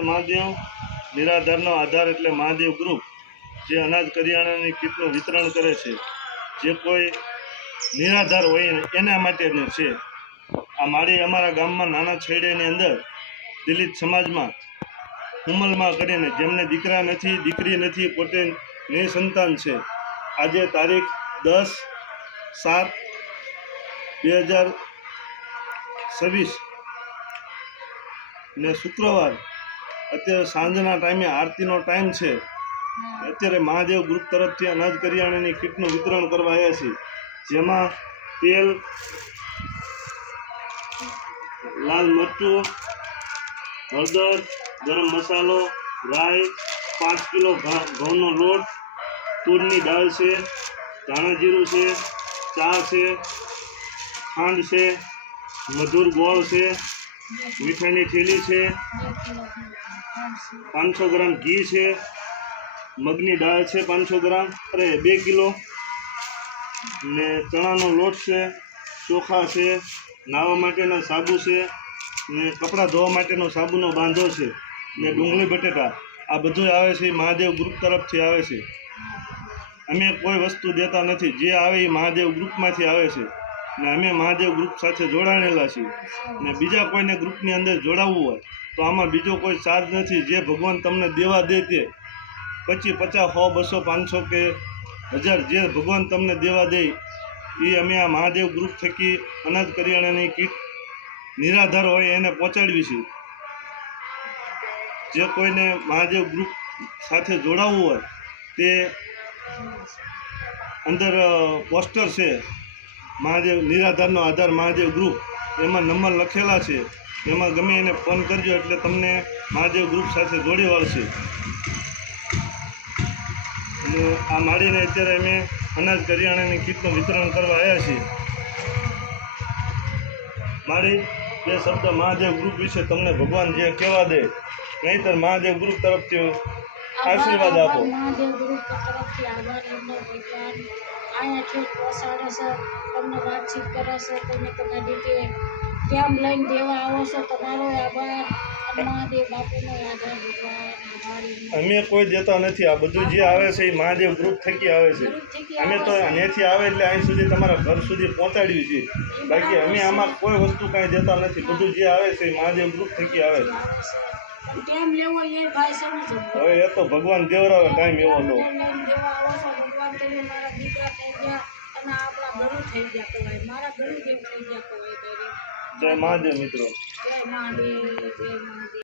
જય મહાદેવ। નિરાધારનો આધાર એટલે મહાદેવ ગ્રુપ જે અનાજ કરિયાણાની કીટનું વિતરણ કરે છે। જે કોઈ નિરાધાર હોય એના માટેનું છે। આ માળી અમારા ગામમાં નાના છેડેની અંદર દલિત સમાજમાં ઉમલમાં કરીને જેમને દીકરા નથી દીકરી નથી પોતે નિસંતાન છે। આજે તારીખ 10/7/2026 ને શુક્રવાર અત્યારે સાંજના ટાઈમે આરતીનો ટાઈમ છે। અત્યારે મહાદેવ ગ્રુપ તરફથી અનાજ કરિયાણાની કીટનું વિતરણ કરવા આવ્યા છે। જેમાં તેલ, લાલ મરચું, હળદર, ગરમ મસાલો, રાઈ, 5 કિલો ઘઉંનો લોટ, તુરની દાળ છે, ધાણા જીરું છે, ચા છે, ખાંડ છે, મધુર ગોળ છે, મીઠાઈની થેલી છે, 500 ગ્રામ ઘી છે, મગની દાળ છે 500 ગ્રામ 2 કિલો ને ચણાનો લોટ છે, ચોખા છે, નાહવા માટેના સાબુ છે ને કપડાં ધોવા માટેનો સાબુનો બાંધો છે ને ડુંગળી બટેટા આ બધું આવે છે મહાદેવ ગ્રુપ તરફથી આવે છે। અમે કોઈ વસ્તુ દેતા નથી, જે આવે એ મહાદેવ ગ્રુપમાંથી આવે છે ને અમે મહાદેવ ગ્રુપ સાથે જોડાણેલા છીએ ને બીજા કોઈને ગ્રુપની અંદર જોડાવવું હોય તો આમાં બીજો કોઈ ચાર્જ નથી। જે ભગવાન તમને દેવા દે તે 25, 50, 100, 200, 500 કે 1000 જે ભગવાન તમને દેવા દે એ અમે આ મહાદેવ ગ્રુપ થકી અનાજ કરિયાણાની કીટ નિરાધાર હોય એને પહોંચાડવી છે। જે કોઈને મહાદેવ ગ્રુપ સાથે જોડાવવું હોય તે અંદર પોસ્ટર છે મહાદેવ નિરાધારનો આધાર મહાદેવ ગ્રુપ, એમાં નંબર લખેલા છે, એમાં ગમે એને ફોન કરજો એટલે તમને મહાદેવ ગ્રુપ સાથે જોડી વળશે। અને આ માળીને અત્યારે અમે અનાજ કરિયાણાની કીટનું વિતરણ કરવા આવ્યા છીએ। મારી બે શબ્દ મહાદેવ ગ્રુપ વિશે તમને ભગવાન જે કહેવા દે, નહીંતર મહાદેવ ગ્રુપ તરફથી આશીર્વાદ આપો। મહાદેવ ગ્રુપ તરફથી આભાર એમનો ભગવાન અહીંયાથી પહોંચાડે છે, તમને વાતચીત કરે છે, તમે તમારી રીતે કેમ લઈને દેવા આવો છો તમારો આભાર। મહાદેવ બાપુનો આભાર ભગવાન। અમે કોઈ દેતા નથી, આ બધું જે આવે છે એ મહાદેવ ગ્રુપ થકી આવે છે। અમે તો અહીંયાથી આવે એટલે અહીં સુધી તમારા ઘર સુધી પહોંચાડ્યું છે, બાકી અમે આમાં કોઈ વસ્તુ કાંઈ દેતા નથી। બધું જે આવે છે એ મહાદેવ ગ્રુપ થકી આવે છે। કેમ લેવો એ ભાઈ સમજો, હવે એ તો ભગવાન દેવરાવે, ટાઈમ એવો લો દેવા આવો છો ભગવાન, તમે મારા દીકરા થઈ ગયા અને આપણા ગળું થઈ ગયા કહેવાય, મારા ગળું જેમ થઈ ગયા કહેવાય। જય મહાદેવ મિત્રો। જય મહાદેવ, જય મહાદેવ।